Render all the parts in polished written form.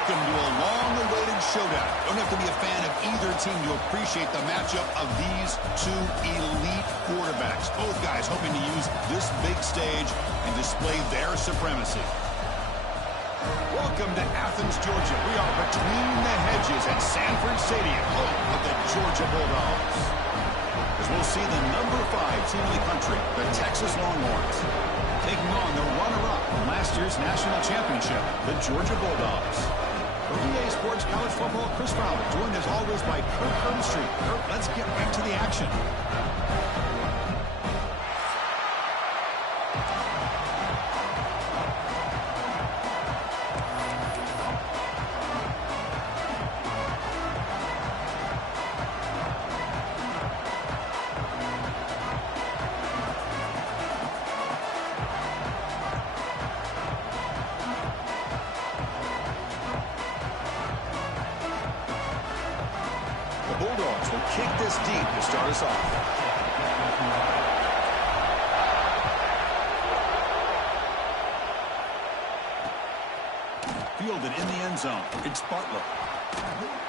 Welcome to a long-awaited showdown. Don't have to be a fan of either team to appreciate the matchup of these two elite quarterbacks. Both guys hoping to use this big stage and display their supremacy. Welcome to Athens, Georgia. We are between the hedges at Sanford Stadium, home of the Georgia Bulldogs. As we'll see the number 5 team in the country, the Texas Longhorns, taking on the runner-up from last year's national championship, the Georgia Bulldogs. For EA Sports College Football, Chris Fowler, joined as always by Kirk Herbstreit. Kirk, let's get back to the action. Bulldogs will kick this deep to start us off. Fielded in the end zone. It's Butler.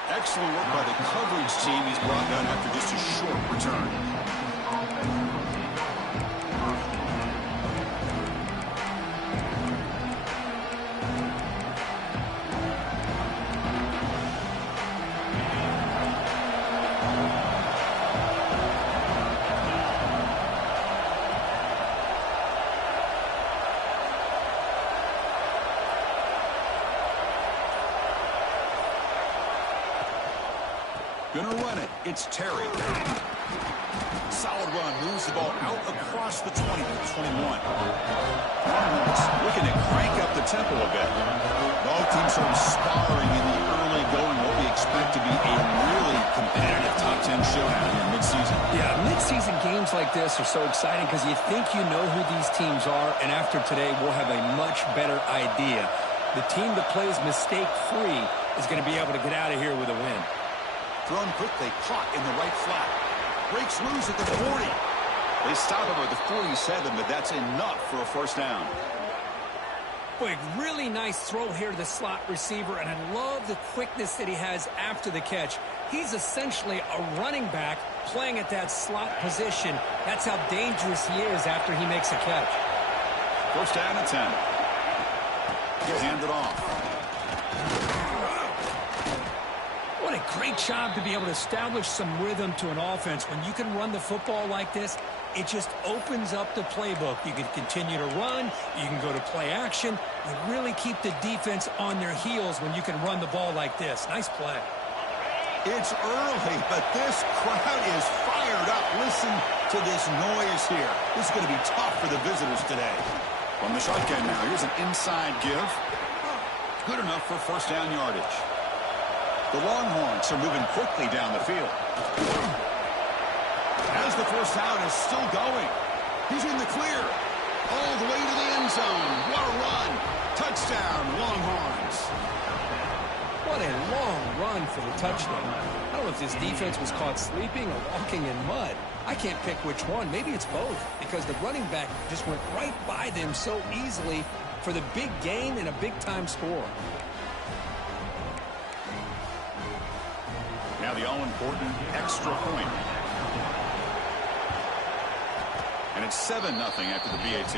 Excellent work by the coverage team. He's brought down after just a short return. Gonna run it. It's Terry. Solid run. Moves the ball out across the 20 to 21. Longhorns looking to crank up the tempo a bit. Both teams sort of sparring in the early going. What we expect to be a really competitive top 10 showdown in mid-season. Yeah, mid-season games like this are so exciting because you think you know who these teams are, and after today we'll have a much better idea. The team that plays mistake-free is going to be able to get out of here with a win. Thrown quickly, caught in the right flat. Breaks loose at the 40. They stop him at the 47, but that's enough for a first down. Boy, really nice throw here to the slot receiver, and I love the quickness that he has after the catch. He's essentially a running back playing at that slot position. That's how dangerous he is after he makes a catch. First down and 10. He'll hand it off. What a great job to be able to establish some rhythm to an offense. When you can run the football like this, it just opens up the playbook. You can continue to run. You can go to play action. You really keep the defense on their heels when you can run the ball like this. Nice play. It's early, but this crowd is fired up. Listen to this noise here. This is going to be tough for the visitors today. From the shotgun now, here's an inside give. Good enough for first down yardage. The Longhorns are moving quickly down the field. As the first down is still going. He's in the clear. All the way to the end zone. What a run. Touchdown, Longhorns. What a long run for the touchdown. I don't know if this defense was caught sleeping or walking in mud. I can't pick which one. Maybe it's both, because the running back just went right by them so easily for the big gain and a big-time score. Now the all-important extra point. And it's 7-0 after the BAT.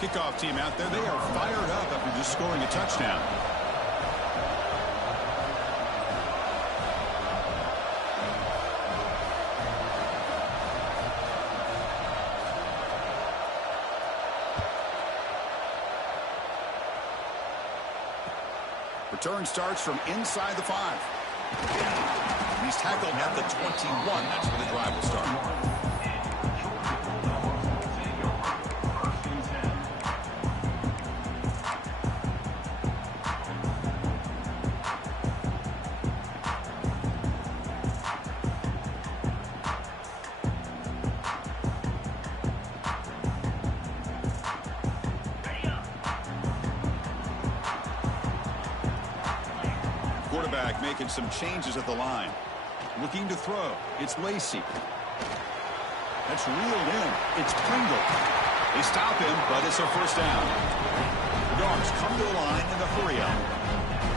Kickoff team out there, they are fired up after just scoring a touchdown. Return starts from inside the 5. He's tackled at the 21. That's where the drive will start. Quarterback making some changes at the line. Looking to throw. It's Lacy. That's reeled in. It's Pringle. They stop him, but it's a first down. The Dogs come to the line in the hurry-up.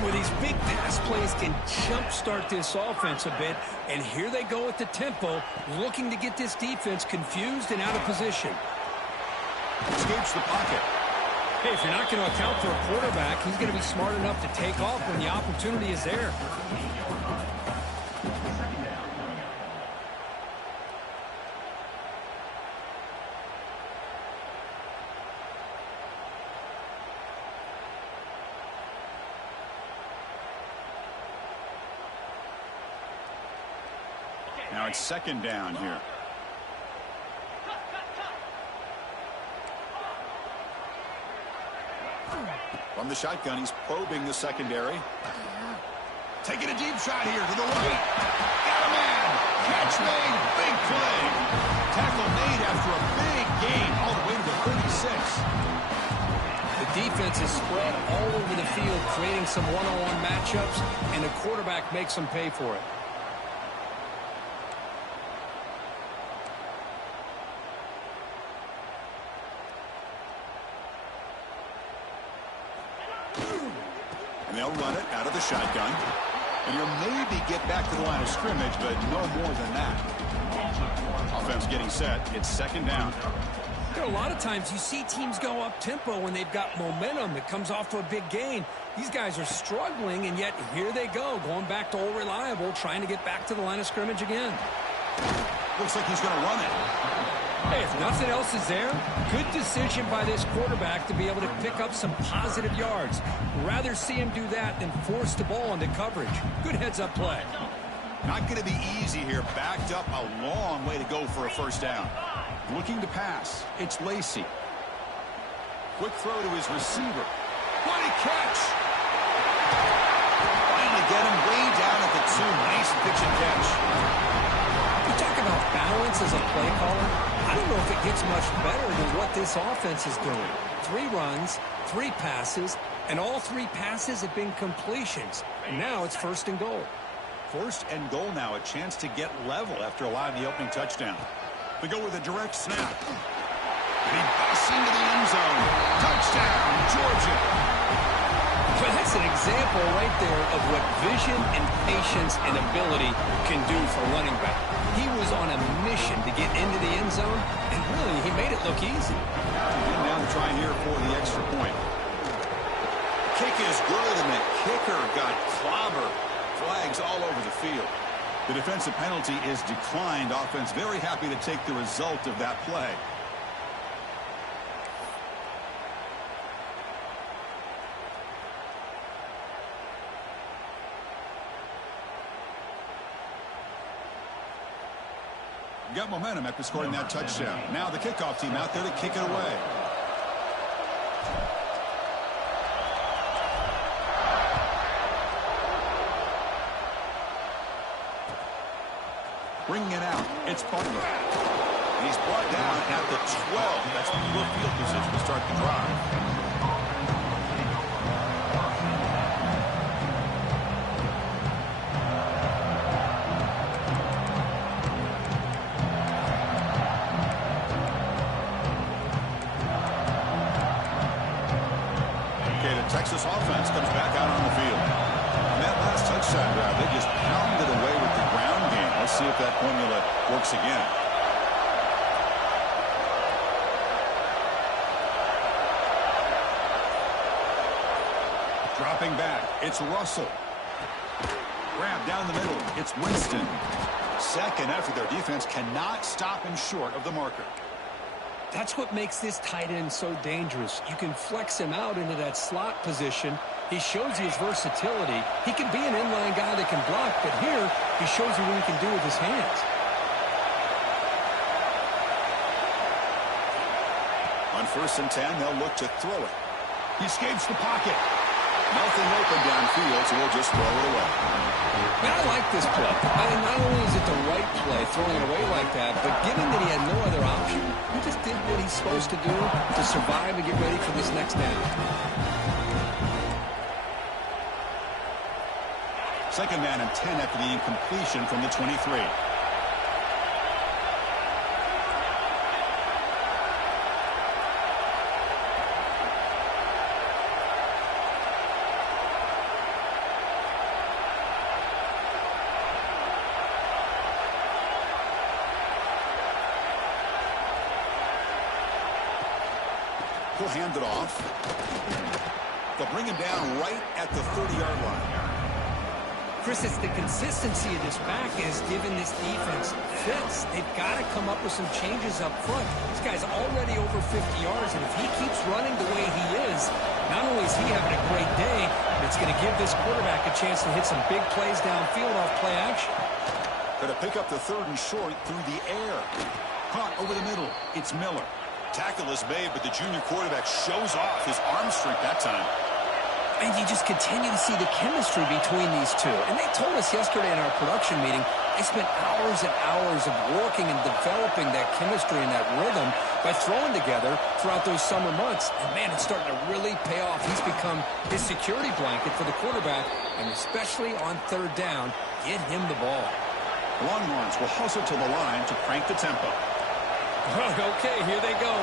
Well, these big pass plays can jumpstart this offense a bit, and here they go at the tempo, looking to get this defense confused and out of position. Escapes the pocket. Hey, if you're not going to account for a quarterback, he's going to be smart enough to take off when the opportunity is there. Now it's second down here. From the shotgun, he's probing the secondary. Taking a deep shot here to the right. Got a man. Catch made. Big play. Tackle made after a big gain all the way to the 36. The defense is spread all over the field, creating some one-on-one matchups, and the quarterback makes them pay for it. And they'll run it out of the shotgun. And he'll maybe get back to the line of scrimmage, but no more than that. Offense getting set. It's second down. There are a lot of times you see teams go up-tempo when they've got momentum. It comes off to a big gain. These guys are struggling, and yet here they go, going back to old reliable, trying to get back to the line of scrimmage again. Looks like he's going to run it. Hey, if nothing else is there, good decision by this quarterback to be able to pick up some positive yards. Rather see him do that than force the ball into coverage. Good heads-up play. Not going to be easy here. Backed up a long way to go for a first down. Looking to pass. It's Lacy. Quick throw to his receiver. What a catch! Finally get him way down at the 2. Nice pitch and catch. You talk about balance as a play caller. I don't know if it gets much better than what this offense is doing. 3 runs, 3 passes, and all 3 passes have been completions. And now it's first and goal. First and goal now. A chance to get level after allowing the opening touchdown. They go with a direct snap. And he busts into the end zone. Touchdown, Georgia. Well, that's an example right there of what vision and patience and ability can do for running back. He was on a mission to get into the end zone, and really, he made it look easy. Getting down to try here for the extra point. Kick is good, and the kicker got clobbered. Flags all over the field. The defensive penalty is declined. Offense very happy to take the result of that play. Got momentum after scoring that touchdown. Now the kickoff team out there to kick it away. Bringing it out. It's Butler. He's brought down at the 12. That's poor field position to start the drive. Texas offense comes back out on the field. And that last touchdown drive, they just pounded away with the ground game. Let's see if that formula works again. Dropping back, it's Russell. Grab down the middle, it's Winston. Second effort, their defense cannot stop him short of the marker. That's what makes this tight end so dangerous. You can flex him out into that slot position. He shows you his versatility. He can be an inline guy that can block, but here he shows you what he can do with his hands. On 1st and 10, they'll look to throw it. He escapes the pocket. Nothing open downfield, so he'll just throw it away. Man, I like this play. Not only is it the right play, throwing it away like that, but given that he had no other option, he just did what he's supposed to do to survive and get ready for this next down. Second man and 10 after the incompletion from the 23. He'll hand it off. They'll bring him down right at the 30-yard line. Chris, it's the consistency of this back is giving this defense fits. They've got to come up with some changes up front. This guy's already over 50 yards, and if he keeps running the way he is, not only is he having a great day, but it's going to give this quarterback a chance to hit some big plays downfield off play action. Going to pick up the 3rd and short through the air. Caught over the middle. It's Miller. Tackle is made, but the junior quarterback shows off his arm strength that time. And you just continue to see the chemistry between these two. And they told us yesterday in our production meeting, they spent hours and hours of working and developing that chemistry and that rhythm by throwing together throughout those summer months. And, man, it's starting to really pay off. He's become his security blanket for the quarterback, and especially on 3rd down, get him the ball. Longhorns will hustle to the line to crank the tempo. Okay, here they go.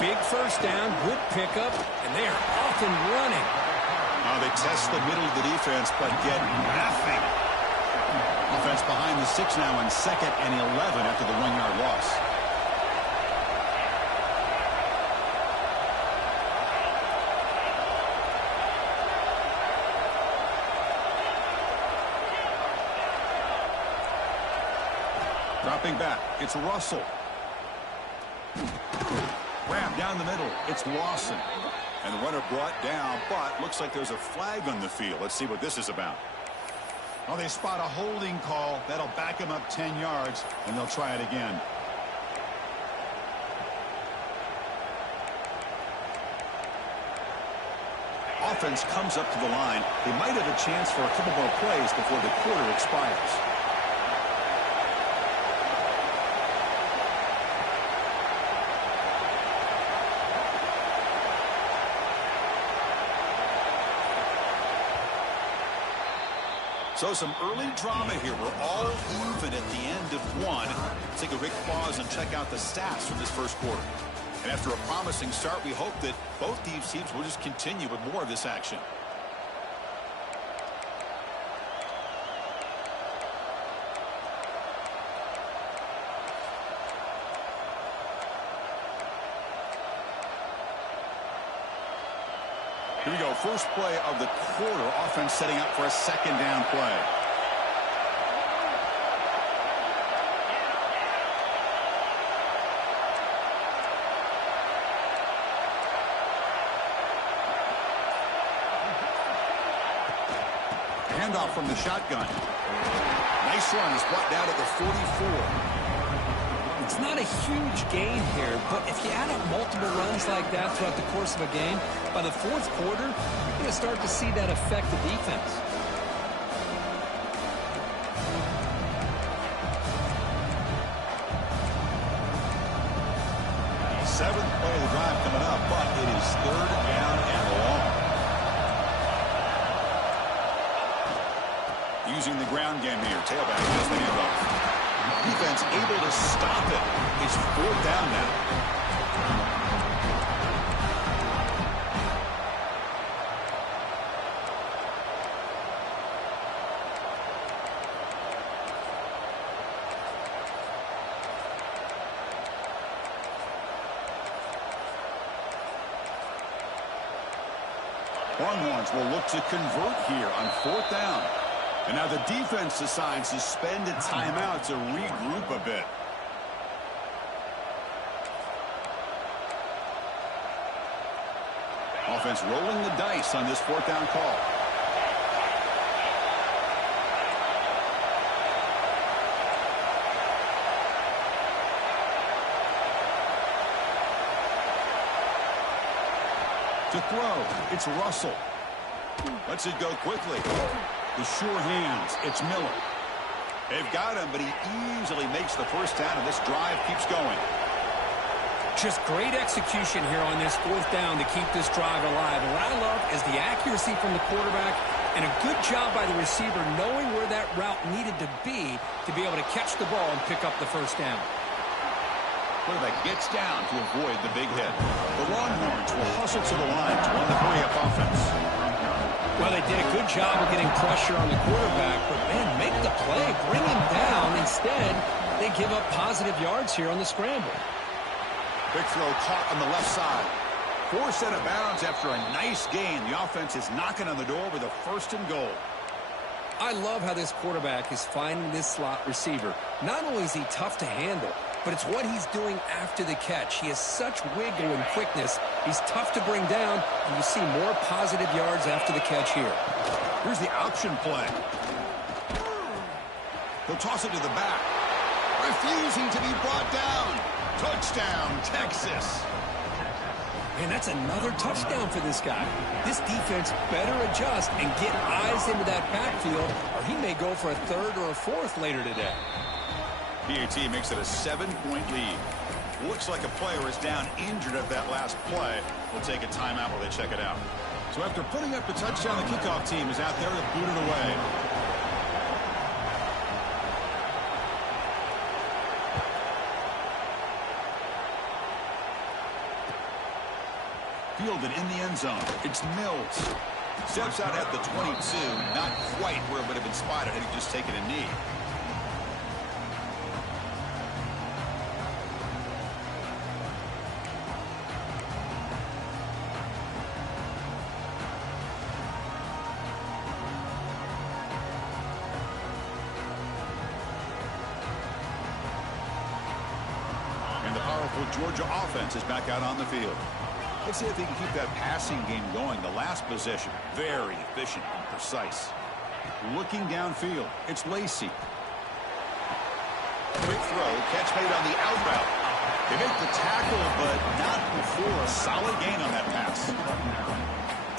Big first down, good pickup, and they are off and running. Now they test the middle of the defense, but get nothing. Offense behind the 6 now in 2nd and 11 after the 1-yard loss. Dropping back, it's Russell. Grab down the middle, it's Lawson. And the runner brought down, but looks like there's a flag on the field. Let's see what this is about. Oh, they spot a holding call. That'll back him up 10 yards, and they'll try it again. Offense comes up to the line. They might have a chance for a couple more plays before the quarter expires. So some early drama here. We're all even at the end of 1. Let's take a quick pause and check out the stats from this first quarter. And after a promising start, we hope that both these teams will just continue with more of this action. Here we go. First play of the quarter. Offense setting up for a 2nd down play. Handoff from the shotgun. Nice run. He's brought down at the 44. It's not a huge gain here, but if you add up multiple runs like that throughout the course of a game, by the 4th quarter, you're going to start to see that affect the defense. Seventh play of the drive coming up, but it is 3rd down and long. Using the ground game here. Tailback has the handoff. Defense able to stop it. It's 4th down now. Longhorns will look to convert here on 4th down. And now the defense decides to spend a timeout to regroup a bit. Offense rolling the dice on this 4th down call. To throw, it's Russell. Lets it go quickly. The sure hands, it's Miller. They've got him, but he easily makes the first down, and this drive keeps going. Just great execution here on this 4th down to keep this drive alive. And what I love is the accuracy from the quarterback And a good job by the receiver knowing where that route needed to be able to catch the ball and pick up the first down. Quarterback gets down to avoid the big hit. The Longhorns will hustle to the line to run the hurry-up offense. Well, they did a good job of getting pressure on the quarterback, but, man, make the play, bring him down. Instead, they give up positive yards here on the scramble. Big throw caught on the left side. Forced out of bounds after a nice gain. The offense is knocking on the door with a 1st and goal. I love how this quarterback is finding this slot receiver. Not only is he tough to handle, but it's what he's doing after the catch. He has such wiggle and quickness. He's tough to bring down, and you see more positive yards after the catch here. Here's the option play. He'll toss it to the back. Refusing to be brought down. Touchdown, Texas. Man, that's another touchdown for this guy. This defense better adjust and get eyes into that backfield, or he may go for a 3rd or a 4th later today. PAT makes it a 7-point lead. Looks like a player is down injured at that last play. We'll take a timeout while they check it out. So after putting up the touchdown, the kickoff team is out there to boot it away. Fielded in the end zone. It's Mills. Steps out at the 22. Not quite where it would have been spotted had he just taken a knee. And the powerful Georgia offense is back out on the field. Let's see if they can keep that passing game going. The last possession, very efficient and precise. Looking downfield, it's Lacy. Quick throw, catch made on the out route. They make the tackle, but not before a solid gain on that pass.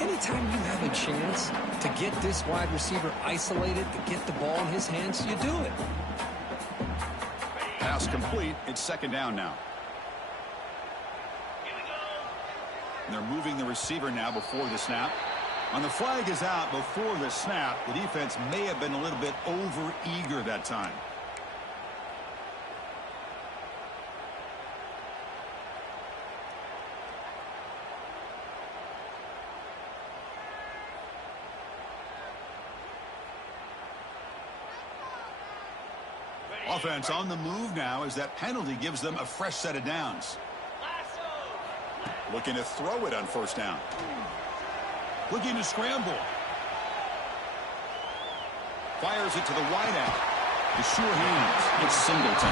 Anytime you have a chance to get this wide receiver isolated, to get the ball in his hands, you do it. Pass complete. It's 2nd down now. And they're moving the receiver now before the snap. When the flag is out before the snap, the defense may have been a little bit over-eager that time. Offense on the move now as that penalty gives them a fresh set of downs. Looking to throw it on 1st down. Looking to scramble. Fires it to the wideout. The sure hands. It's Singleton.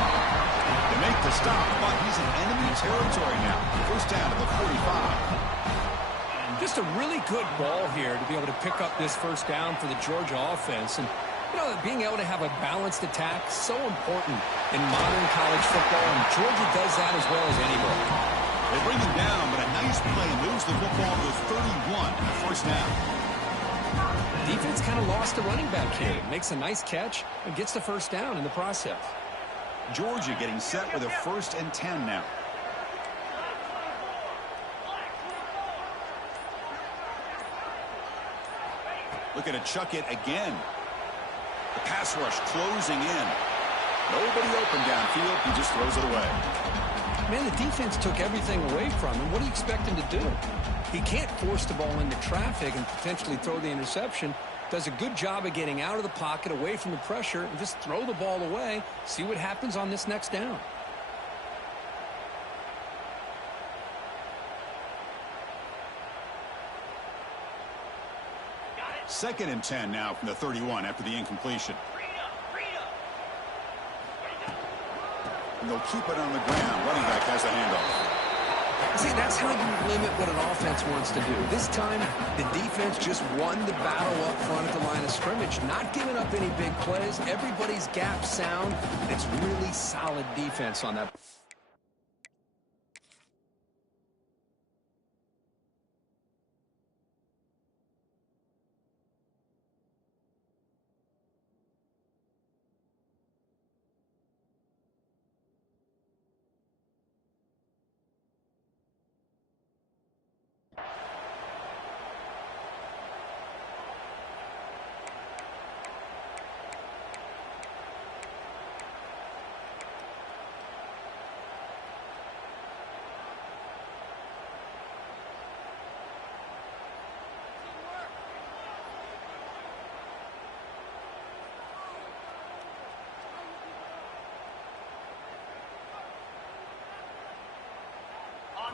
They make the stop, but he's in enemy territory now. 1st down to the 45. Just a really good ball here to be able to pick up this 1st down for the Georgia offense. And, you know, being able to have a balanced attack is so important in modern college football, and Georgia does that as well as anybody. They bring him down, but a nice play moves the football to 31 on 1st down. Defense kind of lost the running back here. Makes a nice catch and gets the 1st down in the process. Georgia getting set with a 1st and 10 now. Looking to chuck it again. The pass rush closing in. Nobody open downfield. He just throws it away. Man, the defense took everything away from him. What do you expect him to do? He can't force the ball into traffic and potentially throw the interception. Does a good job of getting out of the pocket, away from the pressure, and just throw the ball away. See what happens on this next down. Second and 10 now from the 31 after the incompletion. And they'll keep it on the ground. Running back has the handoff. See, that's how you limit what an offense wants to do. This time, the defense just won the battle up front at the line of scrimmage, not giving up any big plays. Everybody's gap sound. It's really solid defense on that.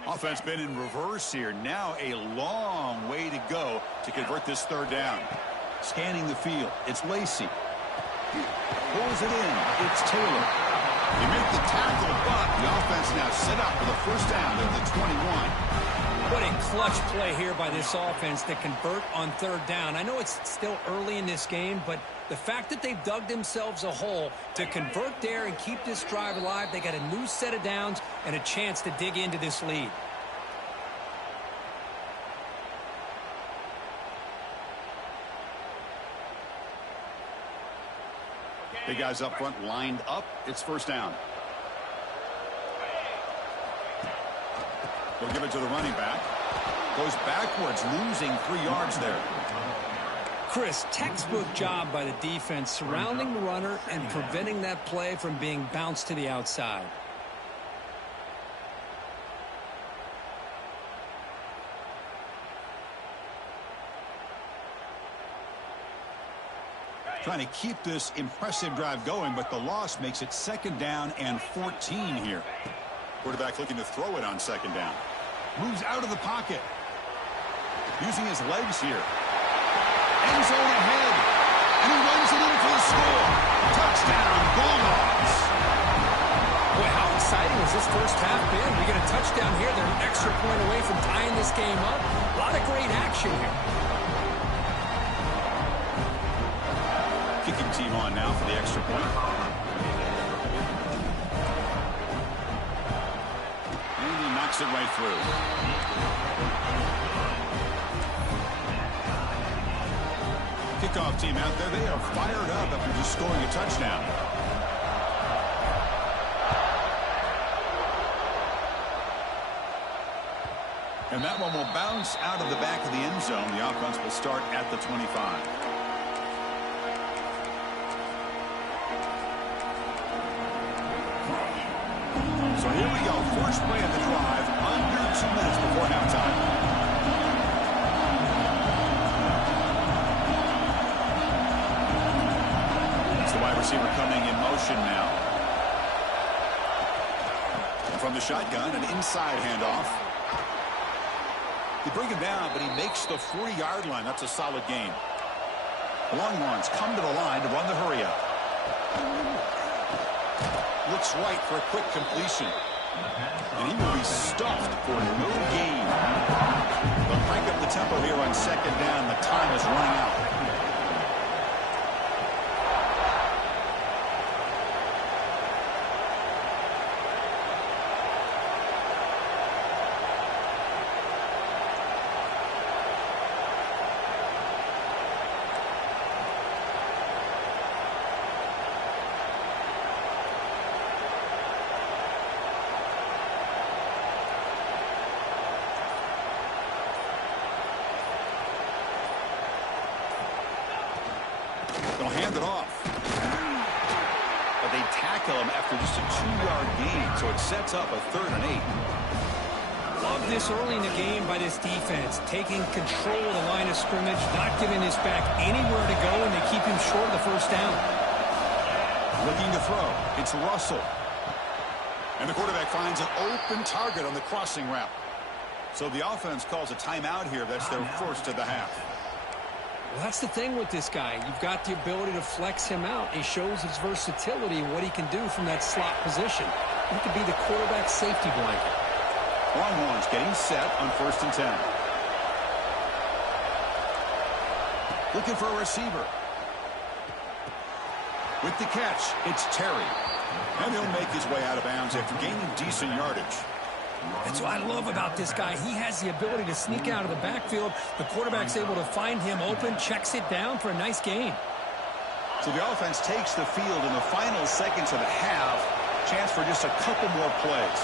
Offense been in reverse here. Now a long way to go to convert this third down. Scanning the field. It's Lacy. Pulls it in. It's Taylor. They make the tackle, but the offense now set up with a first down at the 21. What a clutch play here by this offense to convert on third down. I know it's still early in this game, but the fact that they've dug themselves a hole to convert there and keep this drive alive, they got a new set of downs and a chance to dig into this lead. Big guys up front lined up. It's first down. They'll give it to the running back. Goes backwards, losing 3 yards there. Chris, textbook job by the defense surrounding the runner and preventing that play from being bounced to the outside. Trying to keep this impressive drive going, but the loss makes it second down and 14 here. Quarterback looking to throw it on second down. Moves out of the pocket. Using his legs here. End zone ahead. And he runs it in for the score. Touchdown, Bulldogs. Boy, how exciting has this first half been? We get a touchdown here. They're an extra point away from tying this game up. A lot of great action here. Kicking team on now for the extra point. And he knocks it right through. Kickoff team out there. They are fired up after just scoring a touchdown. And that one will bounce out of the back of the end zone. The offense will start at the 25. So here we go. First play of the drive. Under 2 minutes before halftime. It's the wide receiver coming in motion now. And from the shotgun, an inside handoff. They bring him down, but he makes the 40-yard line. That's a solid gain. The Longhorns come to the line to run the hurry-up. Looks right for a quick completion. And he will be stuffed for no gain. They'll crank up the tempo here on second down. The time is running out. They'll hand it off. But they tackle him after just a 2-yard gain, so it sets up a 3rd and 8. Love this early in the game by this defense, taking control of the line of scrimmage, not giving this back anywhere to go, and they keep him short of the first down. Looking to throw. It's Russell. And the quarterback finds an open target on the crossing route. So the offense calls a timeout here. That's their first of the half. Well, that's the thing with this guy. You've got the ability to flex him out. He shows his versatility, what he can do from that slot position. He could be the quarterback safety blanket. Longhorns getting set on 1st and 10. Looking for a receiver. With the catch, it's Terry. And he'll make his way out of bounds after gaining decent yardage. That's what I love about this guy. He has the ability to sneak out of the backfield. The quarterback's able to find him open, checks it down for a nice gain. So the offense takes the field in the final seconds of the half. Chance for just a couple more plays.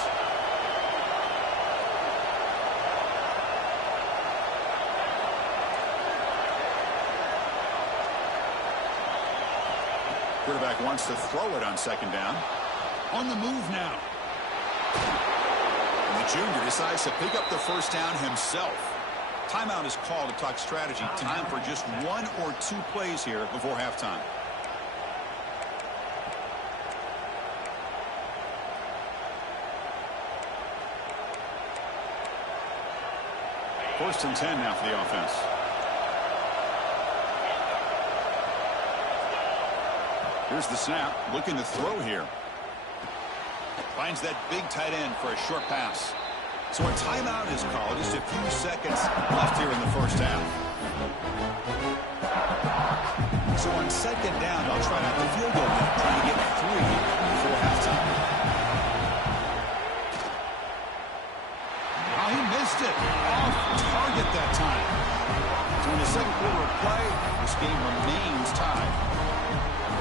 Quarterback wants to throw it on second down. On the move now. And the junior decides to pick up the first down himself. Timeout is called to talk strategy. Time for just 1 or 2 plays here before halftime. First and 10 now for the offense. Here's the snap. Looking to throw here. Finds that big tight end for a short pass. So a timeout is called. Just a few seconds left here in the first half. So on second down, they'll try out the field goal now, trying to get 3 before halftime. Oh, he missed it. Off target that time. So in the second quarter of play, this game remains tied.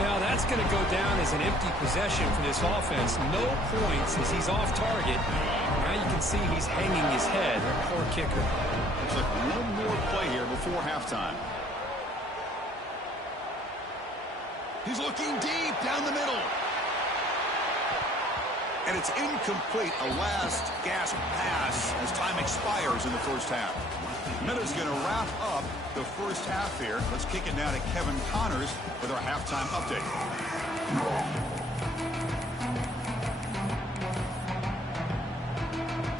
Now that's going to go down as an empty possession for this offense. No points as he's off target. Now you can see he's hanging his head. Poor kicker. Looks like one more play here before halftime. He's looking deep down the middle. And it's incomplete. A last gasp pass as time expires in the first half. Minuta's going to wrap up the first half here. Let's kick it now to Kevin Connors with our halftime update.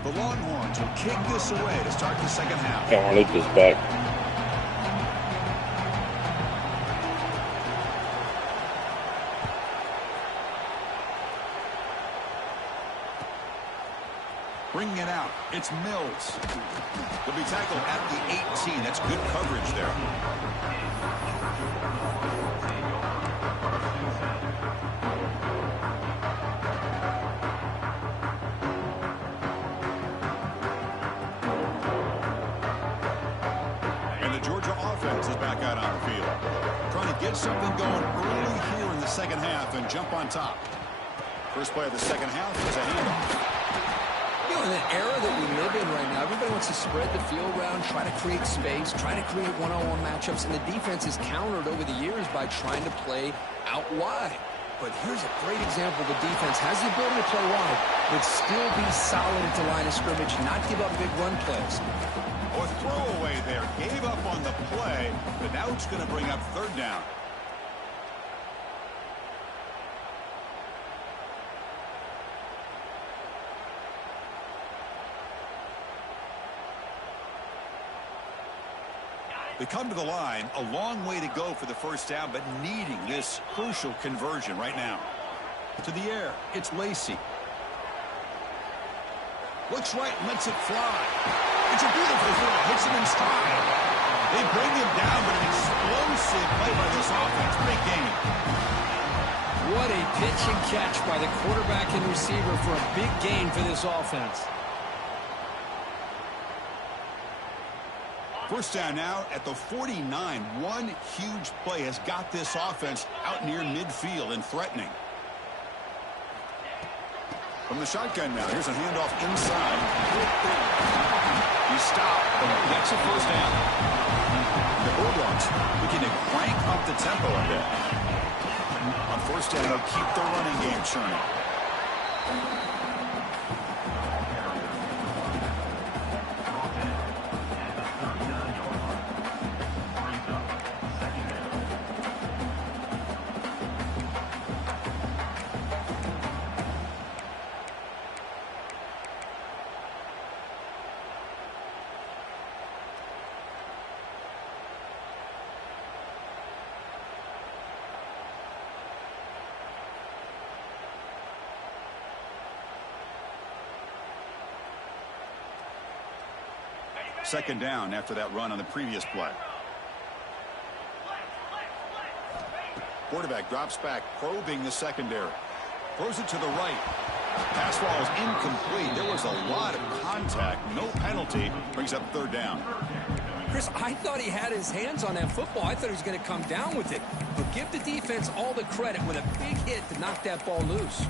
The Longhorns will kick this away to start the second half. Cameron Lucas back. Bringing it out, it's Mills. He'll be tackled at the 18. That's good coverage there. And the Georgia offense is back out on the field. Trying to get something going early here in the second half and jump on top. First play of the second half is a handoff. In the era that we live in right now, everybody wants to spread the field around, try to create space, try to create one-on-one matchups, and the defense is countered over the years by trying to play out wide. But here's a great example. The defense has the ability to play wide, but still be solid at the line of scrimmage, not give up big run plays. Or throwaway there. Gave up on the play, but now it's going to bring up third down. They come to the line, a long way to go for the first down, but needing this crucial conversion right now. To the air, it's Lacey. Looks right, lets it fly. It's a beautiful throw, hits him in stride. They bring him down, but an explosive play by this offense. Big game. What a pitch and catch by the quarterback and receiver for a big gain for this offense. First down now at the 49. One huge play has got this offense out near midfield and threatening. From the shotgun now, here's a handoff inside. He stopped, but that's a first down. The Bulldogs looking to crank up the tempo a bit. On first down, they'll keep the running game churning. Second down after that run on the previous play. Quarterback drops back, probing the secondary. Throws it to the right. Pass ball is incomplete. There was a lot of contact. No penalty. Brings up third down. Chris, I thought he had his hands on that football. I thought he was going to come down with it. But give the defense all the credit with a big hit to knock that ball loose.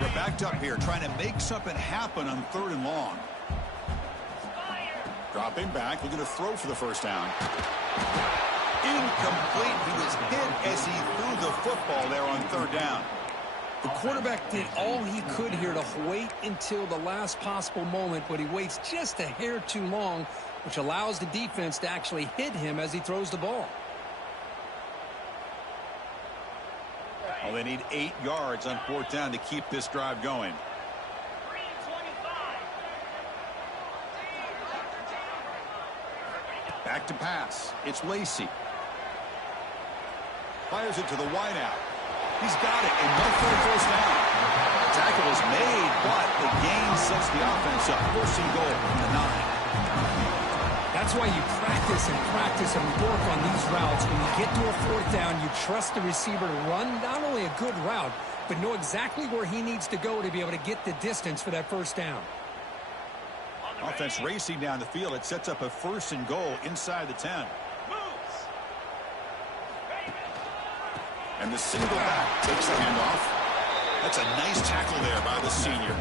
They're backed up here, trying to make something happen on third and long. Dropping back, looking to throw for the first down. Incomplete. He was hit as he threw the football there on third down. The quarterback did all he could here to wait until the last possible moment, but he waits just a hair too long, which allows the defense to actually hit him as he throws the ball. Well, they need 8 yards on fourth down to keep this drive going. Back to pass. It's Lacy. Fires it to the wideout. He's got it, and no for a first down. The tackle is made, but the gain sets the offense up. First and goal from the 9. That's why you practice and work on these routes. When you get to a fourth down, you trust the receiver to run not only a good route, but know exactly where he needs to go to be able to get the distance for that first down. Offense racing down the field. It sets up a first and goal inside the 10. And the single back takes the handoff. That's a nice tackle there by the senior.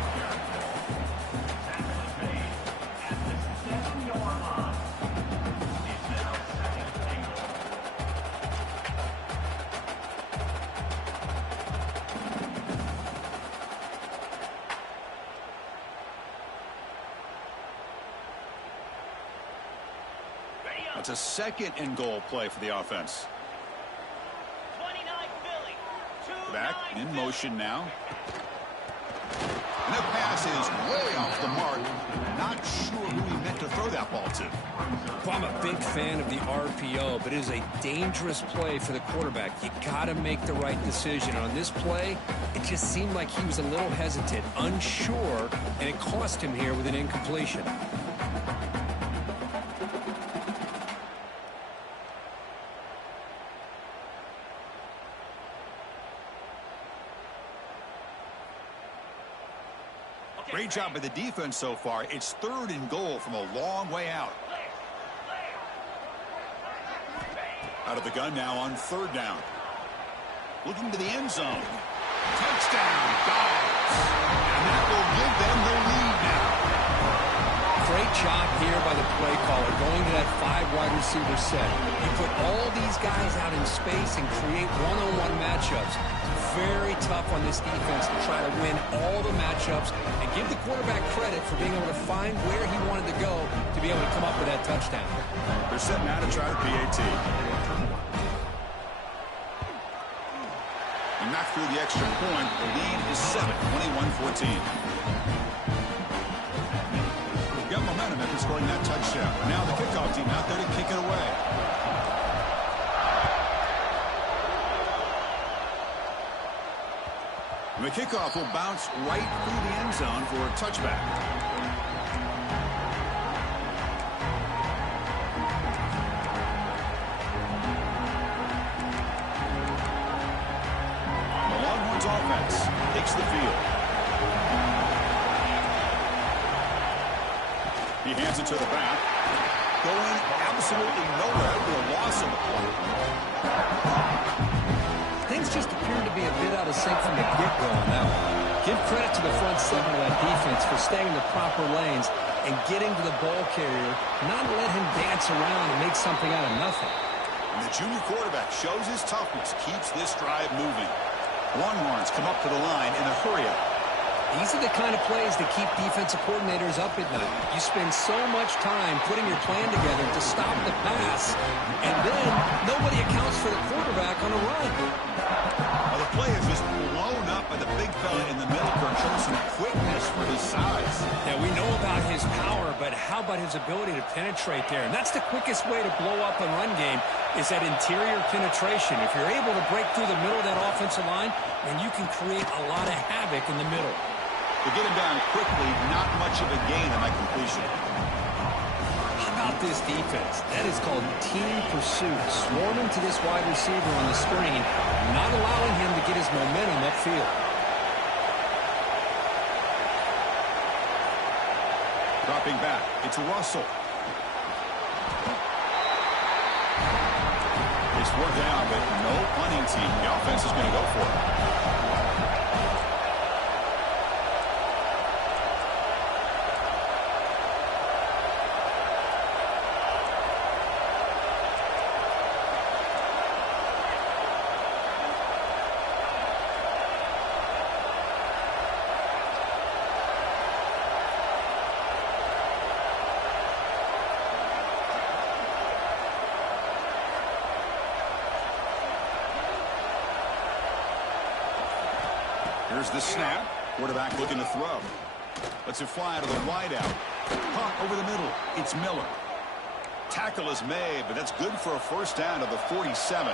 It's a second and goal play for the offense. Back in motion now. And the pass is way off the mark. Not sure who he meant to throw that ball to. Well, I'm a big fan of the RPO, but it is a dangerous play for the quarterback. You got to make the right decision. On this play, it just seemed like he was a little hesitant, unsure, and it cost him here with an incompletion. Great job by the defense so far. It's third and goal from a long way out. Out of the gun now on third down. Looking to the end zone. Touchdown, Dogs. And that will give them the lead now. Great job here by the play caller going to that 5 wide receiver set. You put all these guys out in space and create one-on-one matchups. Very tough on this defense to try to win all the matchups and give the quarterback credit for being able to find where he wanted to go to be able to come up with that touchdown. They're setting out to try the PAT. He knocked through the extra point. The lead is 7, 21-14. We've got momentum after scoring that touchdown. Now the kickoff team out there to kick it away. The kickoff will bounce right through the end zone for a touchback. The Longhorns offense takes the field. He hands it to the back. Going absolutely nowhere after a loss of the play. Things just appear to be a bit out of sync from the get-go on that one. Give credit to the front seven of that defense for staying in the proper lanes and getting to the ball carrier, not let him dance around and make something out of nothing. And the junior quarterback shows his toughness, keeps this drive moving. Longhorns come up to the line in a hurry-up. These are the kind of plays that keep defensive coordinators up at night. You spend so much time putting your plan together to stop the pass, and then nobody accounts for the quarterback on a run. Well, the play is just blown up by the big fella in the middle for showing some quickness for his size. Yeah, we know about his power, but how about his ability to penetrate there? And that's the quickest way to blow up a run game is that interior penetration. If you're able to break through the middle of that offensive line, then you can create a lot of havoc in the middle. To get him down quickly, not much of a gain on that completion. How about this defense? That is called team pursuit. Swarming to this wide receiver on the screen, not allowing him to get his momentum upfield. Dropping back, it's Russell. It's worked out, but no punting team. The offense is going to go for it. Here's the snap. Quarterback looking to throw. Lets it fly to the wideout. Caught over the middle. It's Miller. tackle is made, but that's good for a first down to the 47.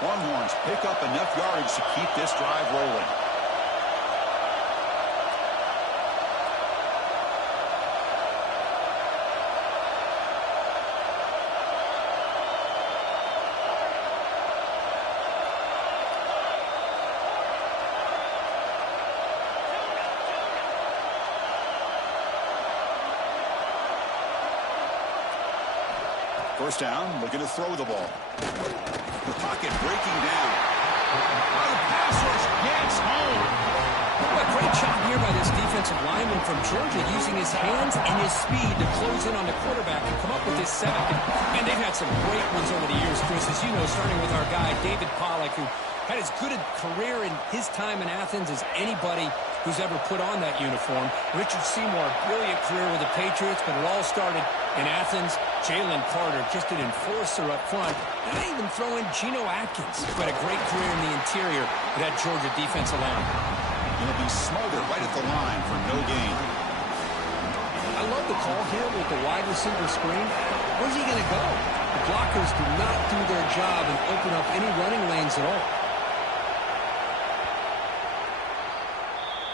Longhorns pick up enough yardage to keep this drive rolling. First down, looking to throw the ball. The pocket breaking down. Oh, the pass rush gets home. Well, a great job here by this defensive lineman from Georgia, using his hands and his speed to close in on the quarterback and come up with this sack. And they've had some great ones over the years, Chris, as you know, starting with our guy, David Pollack, who had as good a career in his time in Athens as anybody who's ever put on that uniform. Richard Seymour, brilliant career with the Patriots, but it all started in Athens. Jalen Carter, just an enforcer up front. And I even throw in Geno Atkins, who had a great career in the interior of that Georgia defensive line. He'll be smothered right at the line for no gain. I love the call here with the wide receiver screen. Where's he going to go? The blockers do not do their job and open up any running lanes at all.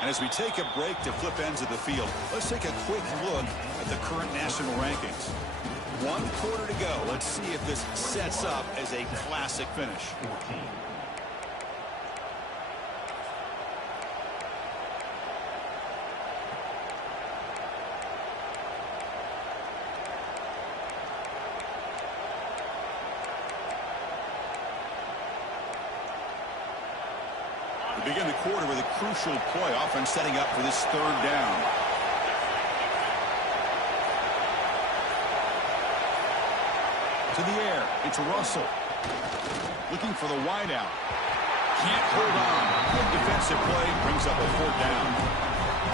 And as we take a break to flip ends of the field, let's take a quick look at the current national rankings. 1 quarter to go. Let's see if this sets up as a classic finish. We begin the quarter with a crucial play, offense setting up for this third down. To the air, it's Russell. Looking for the wideout. Can't hold on. Good defensive play, brings up a fourth down.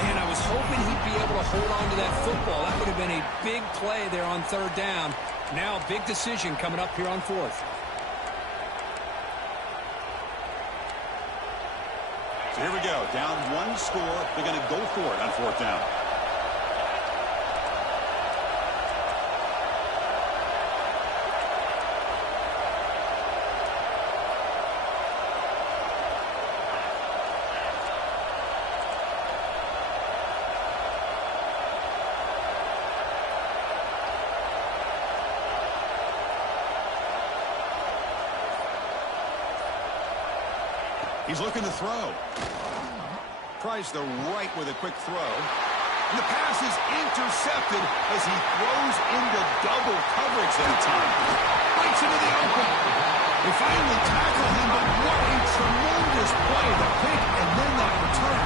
And I was hoping he'd be able to hold on to that football. That would have been a big play there on third down. Now, big decision coming up here on fourth. So here we go. Down 1 score. They're going to go for it on fourth down. He's looking to throw. Tries the right with a quick throw. And the pass is intercepted as he throws into double coverage that time. Breaks into the open. They finally tackle him, but what a tremendous play. The pick and then that return.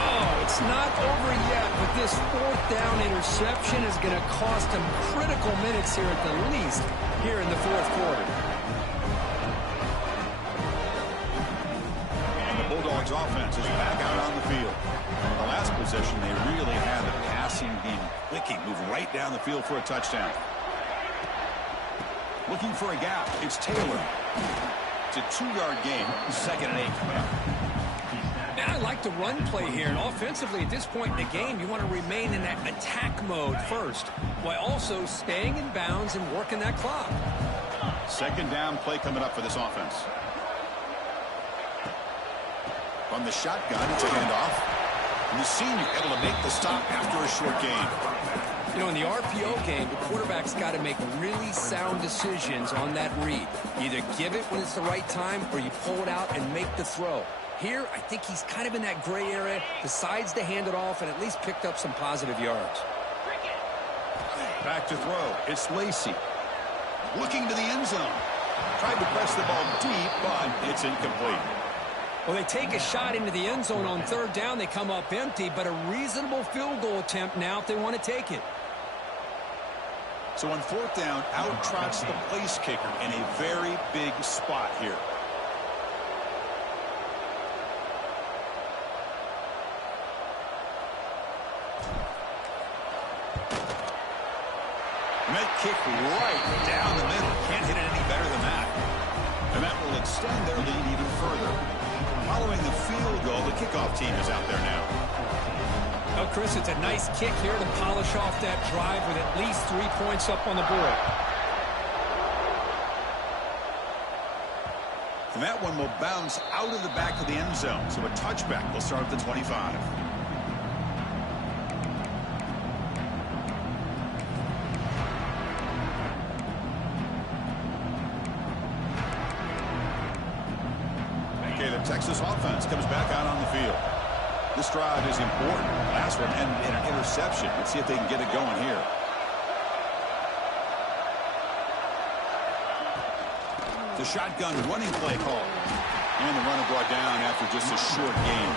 Oh, it's not over yet, but this fourth down interception is going to cost him critical minutes here at the least here in the fourth quarter. Bulldogs offense is back out on the field. The last possession, they really had the passing game clicking, move right down the field for a touchdown. Looking for a gap. It's Taylor. It's a 2-yard gain. 2nd and 8 coming up. And I like the run play here. And offensively, at this point in the game, you want to remain in that attack mode first, while also staying in bounds and working that clock. 2nd down play coming up for this offense. From the shotgun, it's a handoff. And the senior able to make the stop after a short gain. You know, in the RPO game, the quarterback's got to make really sound decisions on that read. Either give it when it's the right time, or you pull it out and make the throw. Here, I think he's kind of in that gray area, decides to hand it off, and at least picked up some positive yards. Back to throw. It's Lacy. Looking to the end zone. Tried to press the ball deep, but it's incomplete. Well, they take a shot into the end zone on third down. They come up empty, but a reasonable field goal attempt now if they want to take it. So on fourth down, out trots the place kicker in a very big spot here. And that kick right down the middle. Can't hit it any better than that. And that will extend their lead even further. Following the field goal, the kickoff team is out there now. Well, Chris, it's a nice kick here to polish off that drive with at least 3 points up on the board. And that one will bounce out of the back of the end zone. So a touchback will start at the 25. Okay, the Texas offense comes back out on the field. This drive is important. Last one ended in an interception. Let's see if they can get it going here. The shotgun running play call. And the runner brought down after just a short gain.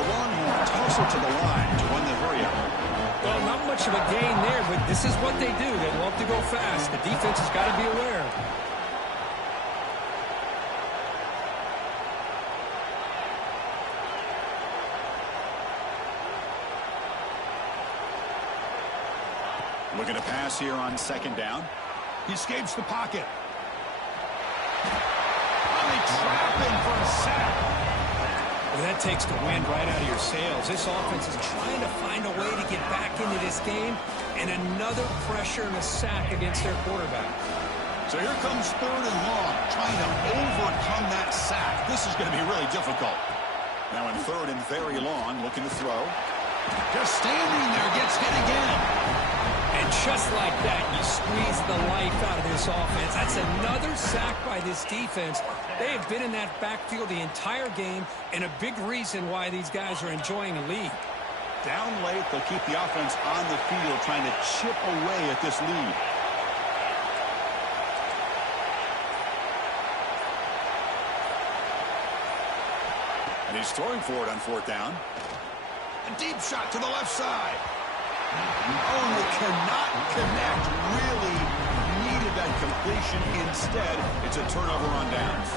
The Longhorns hustle to the line to win the hurry-up. Well, not much of a gain there, but this is what they do. They love to go fast. The defense has got to be aware. Looking to pass here on second down. He escapes the pocket. They trap him for a sack. Well, that takes the wind right out of your sails. This offense is trying to find a way to get back into this game, and another pressure and a sack against their quarterback. So here comes third and long, trying to overcome that sack. This is going to be really difficult. Now in third and very long, looking to throw. Just standing there, gets hit again. And just like that, you squeeze the life out of this offense. That's another sack by this defense. They have been in that backfield the entire game, and a big reason why these guys are enjoying a lead. Down late, they'll keep the offense on the field, trying to chip away at this lead. And he's throwing for it on fourth down. A deep shot to the left side. Oh, they cannot connect. Really needed that completion. Instead, it's a turnover on downs.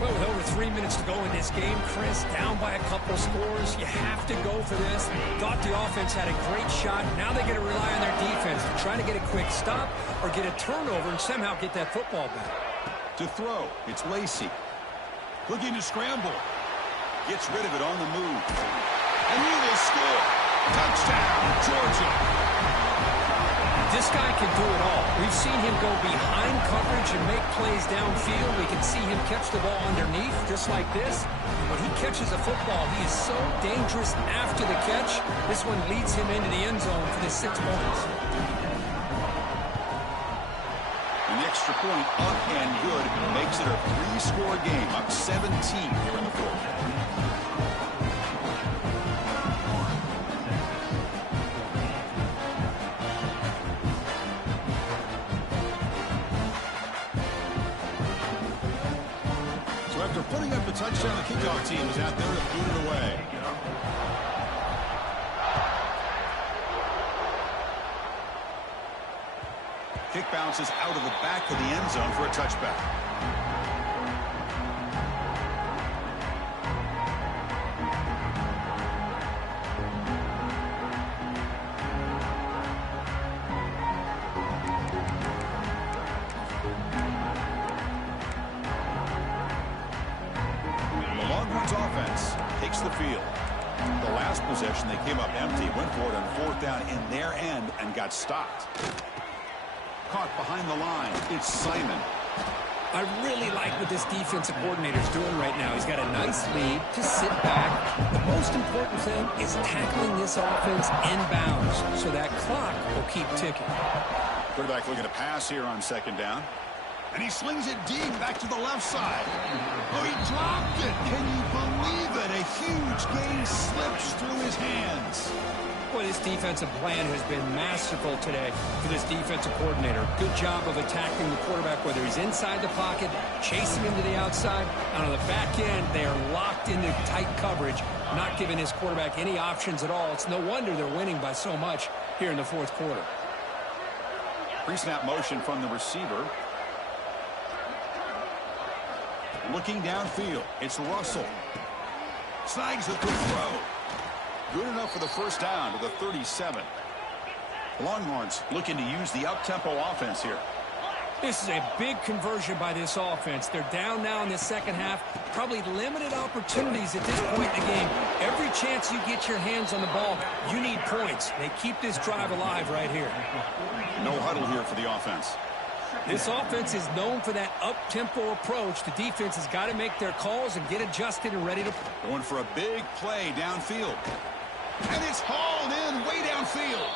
Well, with over 3 minutes to go in this game, Chris, down by a couple scores, you have to go for this. Thought the offense had a great shot. Now they got to rely on their defense to try to get a quick stop or get a turnover and somehow get that football back. To throw, it's Lacey. Looking to scramble. Gets rid of it on the move. And he will score. Touchdown, Georgia. This guy can do it all. We've seen him go behind coverage and make plays downfield. We can see him catch the ball underneath, just like this. When he catches a football, he is so dangerous after the catch. This one leads him into the end zone for the 6 points. An extra point up and good makes it a 3-score game, up 17 here in the fourth. After putting up the touchdown, the kickoff team is out there to boot it away. Kick bounces out of the back of the end zone for a touchback. Offense takes the field. The last possession, they came up empty, went for it on fourth down in their end and got stopped. Caught behind the line. It's Simon. I really like what this defensive coordinator is doing right now. He's got a nice lead. Just sit back. The most important thing is tackling this offense inbounds so that clock will keep ticking. Quarterback looking to pass here on second down. And he slings it deep back to the left side. Oh, he dropped it. Can you believe it? A huge gain slips through his hands. Boy, this defensive plan has been masterful today for this defensive coordinator. Good job of attacking the quarterback, whether he's inside the pocket, chasing him to the outside. And on the back end, they are locked into tight coverage, not giving his quarterback any options at all. It's no wonder they're winning by so much here in the fourth quarter. Pre-snap motion from the receiver. Looking downfield, it's Russell. Snags the quick throw. Good enough for the first down to the 37. Longhorns looking to use the up-tempo offense here. This is a big conversion by this offense. They're down now in the second half. Probably limited opportunities at this point in the game. Every chance you get your hands on the ball, you need points. They keep this drive alive right here. No huddle here for the offense. This offense is known for that up-tempo approach. The defense has got to make their calls and get adjusted and ready to... Going for a big play downfield. And it's hauled in way downfield.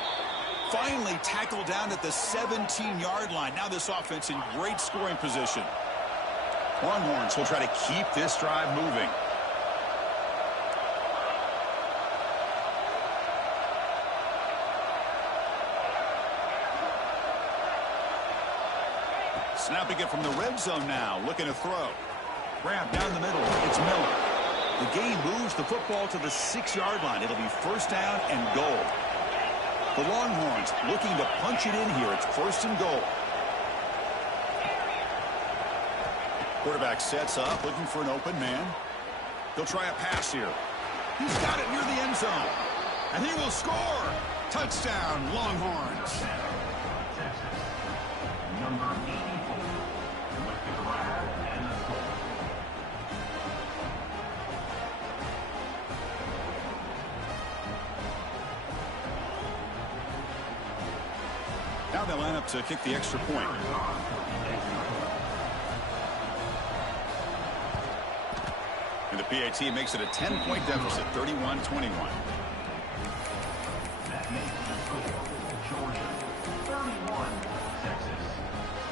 Finally tackled down at the 17-yard line. Now this offense in great scoring position. Longhorns will try to keep this drive moving. Snapping it from the red zone now. Looking to throw. Grab down the middle. It's Miller. The game moves the football to the 6-yard line. It'll be first down and goal. The Longhorns looking to punch it in here. It's first and goal. Quarterback sets up, looking for an open man. He'll try a pass here. He's got it near the end zone. And he will score. Touchdown, Longhorns. Number 84 with the grab and the goal. Now they line up to kick the extra point. And the PAT makes it a 10-point deficit, 31-21. That makes the score Georgia 31, Texas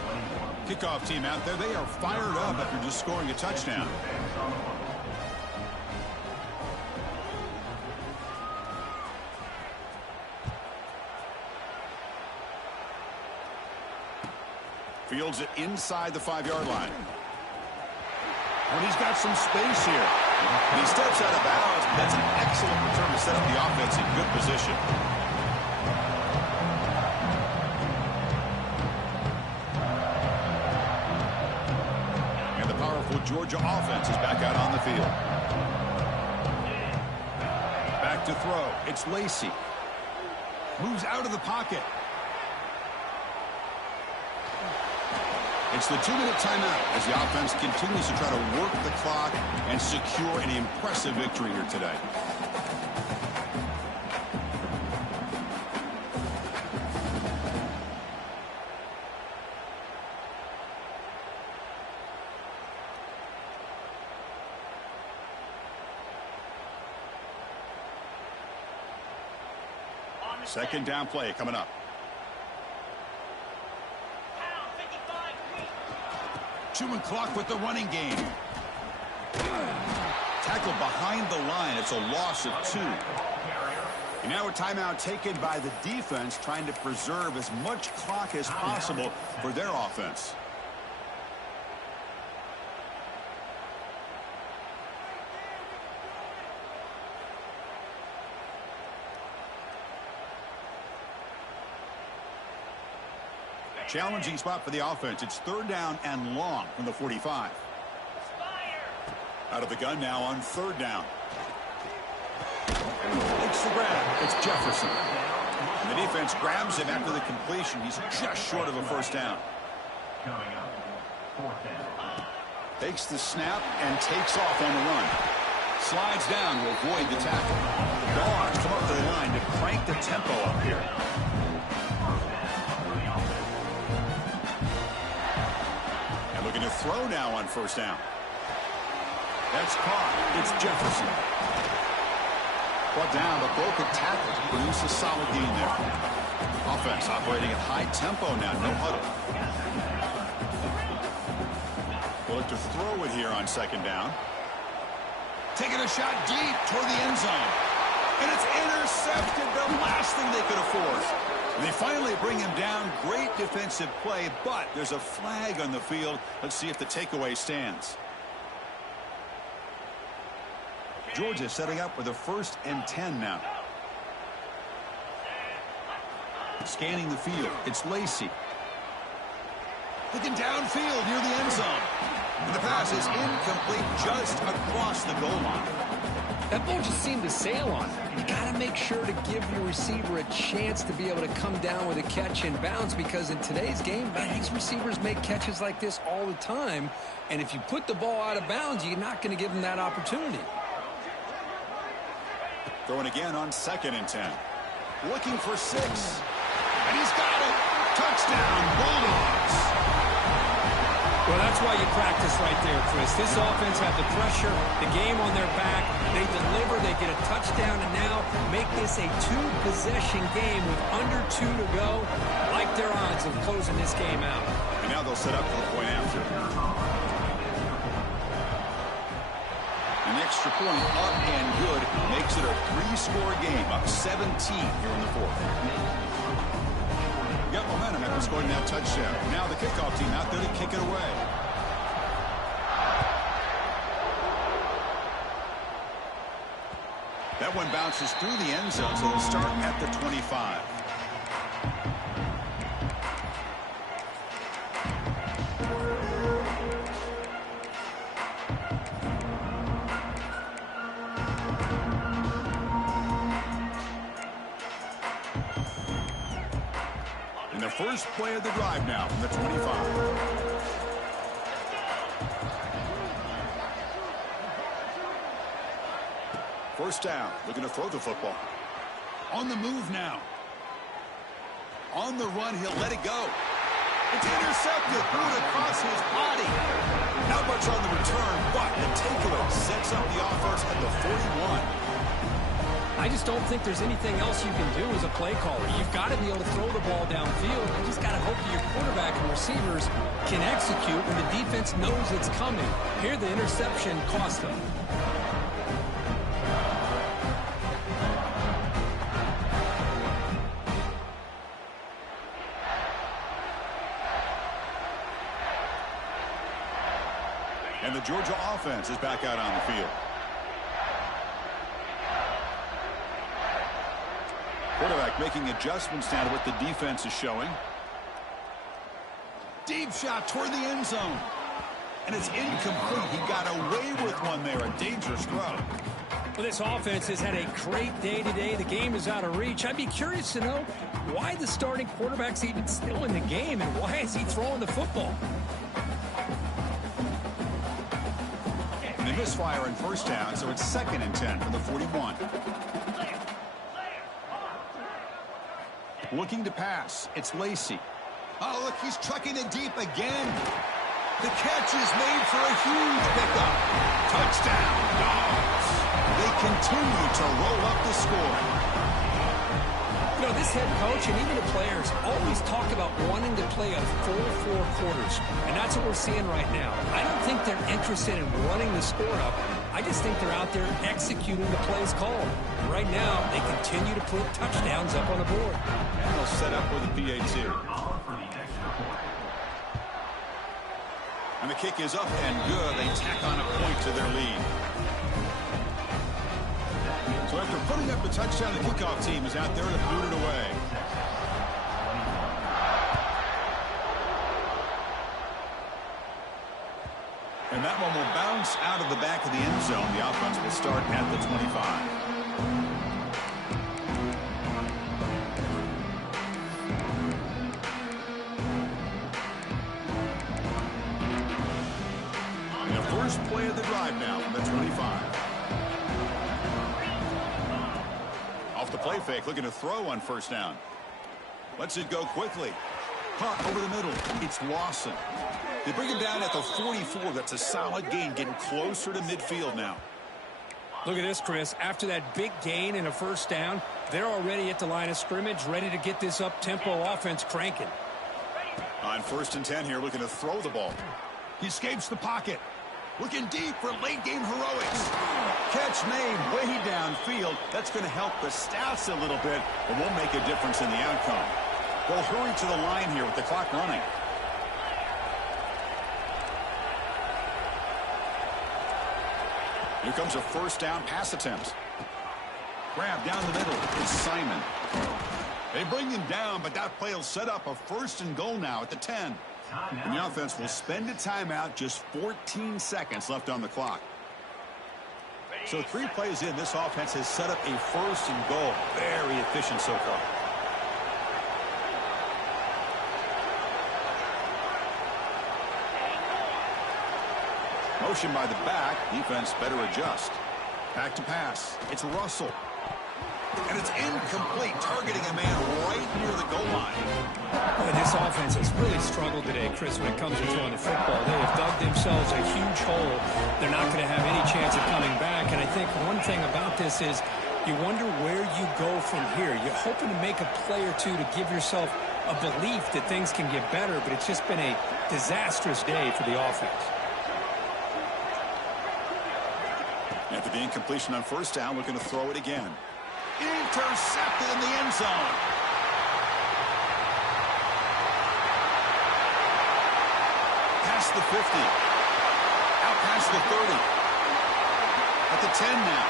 21. Kickoff team out there. They are fired up after just scoring a touchdown. Fields it inside the 5-yard line. And he's got some space here. He steps out of bounds. That's an excellent return to set up the offense in good position. And the powerful Georgia offense is back out on the field. Back to throw. It's Lacey. Moves out of the pocket. It's the 2-minute timeout as the offense continues to try to work the clock and secure an impressive victory here today. Second down play coming up. Chewing clock with the running game. Tackled behind the line. It's a loss of 2. And now a timeout taken by the defense, trying to preserve as much clock as possible for their offense. Challenging spot for the offense. It's third down and long from the 45. Out of the gun now on third down. Makes the grab. It's Jefferson. And the defense grabs him after the completion. He's just short of a first down. Coming up, fourth down. Takes the snap and takes off on the run. Slides down to avoid the tackle. Dogs come up to the line to crank the tempo up here. Looking to throw now on first down. That's caught. It's Jefferson. Brought down, but broke a tackle to produce a solid gain there. Offense operating at high tempo now. No huddle. We'll look to throw it here on second down. Taking a shot deep toward the end zone. And it's intercepted. The last thing they could afford. And they finally bring him down. Great defensive play, but there's a flag on the field. Let's see if the takeaway stands. Georgia setting up with a 1st and 10 now. Scanning the field. It's Lacey. Looking downfield near the end zone. And the pass is incomplete just across the goal line. That ball just seemed to sail on him. You got to make sure to give your receiver a chance to be able to come down with a catch and bounce, because in today's game, man, these receivers make catches like this all the time. And if you put the ball out of bounds, you're not going to give them that opportunity. Throwing again on 2nd and 10. Looking for 6. And he's got it. Touchdown, Bulldogs. Well, that's why you practice right there, Chris. This offense had the pressure, the game on their back. They deliver, they get a touchdown, and now make this a 2-possession game with under 2 to go. Like their odds of closing this game out. And now they'll set up for the point after. An extra point up and good makes it a 3-score game, up 17 here in the 4th. Got momentum after scoring that touchdown. Now the kickoff team out there to kick it away. That one bounces through the end zone, so it'll start at the 25. And the first play of the drive now from the 25. First down, looking to throw the football. On the move now. On the run, he'll let it go. It's intercepted, threw it across his body. Not much on the return, but the takeaway sets up the offense at the 41. I just don't think there's anything else you can do as a play caller. You've got to be able to throw the ball downfield. You just got to hope that your quarterback and receivers can execute when the defense knows it's coming. Here, the interception cost them. And the Georgia offense is back out on the field. Quarterback making adjustments now to what the defense is showing. Deep shot toward the end zone. And it's incomplete. He got away with one there. A dangerous throw. Well, this offense has had a great day today. The game is out of reach. I'd be curious to know why the starting quarterback's even still in the game and why is he throwing the football? And they misfire in first down, so it's 2nd and 10 from the 41. Looking to pass. It's Lacy. Oh, look, he's trucking it deep again. The catch is made for a huge pickup. Touchdown, Dogs. They continue to roll up the score. You know, this head coach and even the players always talk about wanting to play a full 4 quarters. And that's what we're seeing right now. I don't think they're interested in running the score up. I just think they're out there executing the plays called. Right now, they continue to put touchdowns up on the board. And they'll set up with a PAT. And the kick is up and good. They tack on a point to their lead. So after putting up the touchdown, the kickoff team is out there to boot it away. And that one will bounce out of the back of the end zone. The offense will start at the 25. And the first play of the drive now from the 25. Off the play fake, looking to throw on first down. Lets it go quickly. Hunt over the middle. It's Lawson. They bring him down at the 44. That's a solid gain, getting closer to midfield now. Look at this, Chris. After that big gain and a first down, they're already at the line of scrimmage, ready to get this up-tempo offense cranking. On 1st and 10 here, looking to throw the ball. He escapes the pocket. Looking deep for late-game heroics. Catch made way downfield. That's going to help the stats a little bit, but won't make a difference in the outcome. They'll hurry to the line here with the clock running. Here comes a first down pass attempt. Grab down the middle. It's Simon. They bring him down, but that play will set up a 1st and goal now at the 10. And the offense will spend a timeout, just 14 seconds left on the clock. So 3 plays in, this offense has set up a 1st and goal. Very efficient so far. Motion by the back. Defense better adjust. Back to pass. It's Russell. And it's incomplete, targeting a man right near the goal line. Boy, this offense has really struggled today, Chris, when it comes to throwing the football. They have dug themselves a huge hole. They're not going to have any chance of coming back. And I think one thing about this is you wonder where you go from here. You're hoping to make a play or two to give yourself a belief that things can get better, but it's just been a disastrous day for the offense. After the incompletion on 1st down, looking to throw it again. Intercepted in the end zone. Past the 50. Out past the 30. At the 10 now.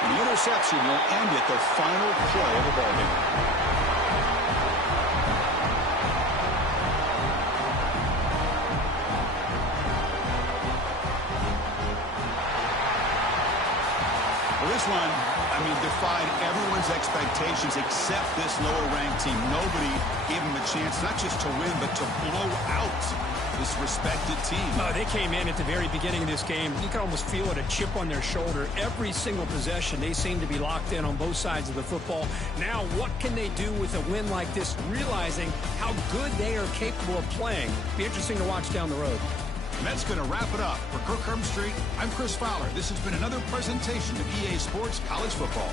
And the interception will end at the final play of the ballgame. This one, defied everyone's expectations except this lower-ranked team. Nobody gave them a chance not just to win, but to blow out this respected team. They came in at the very beginning of this game. You can almost feel it, a chip on their shoulder. Every single possession, they seem to be locked in on both sides of the football. Now, what can they do with a win like this, realizing how good they are capable of playing? Be interesting to watch down the road. And that's going to wrap it up. For Kirk Street, I'm Chris Fowler. This has been another presentation of EA Sports College Football.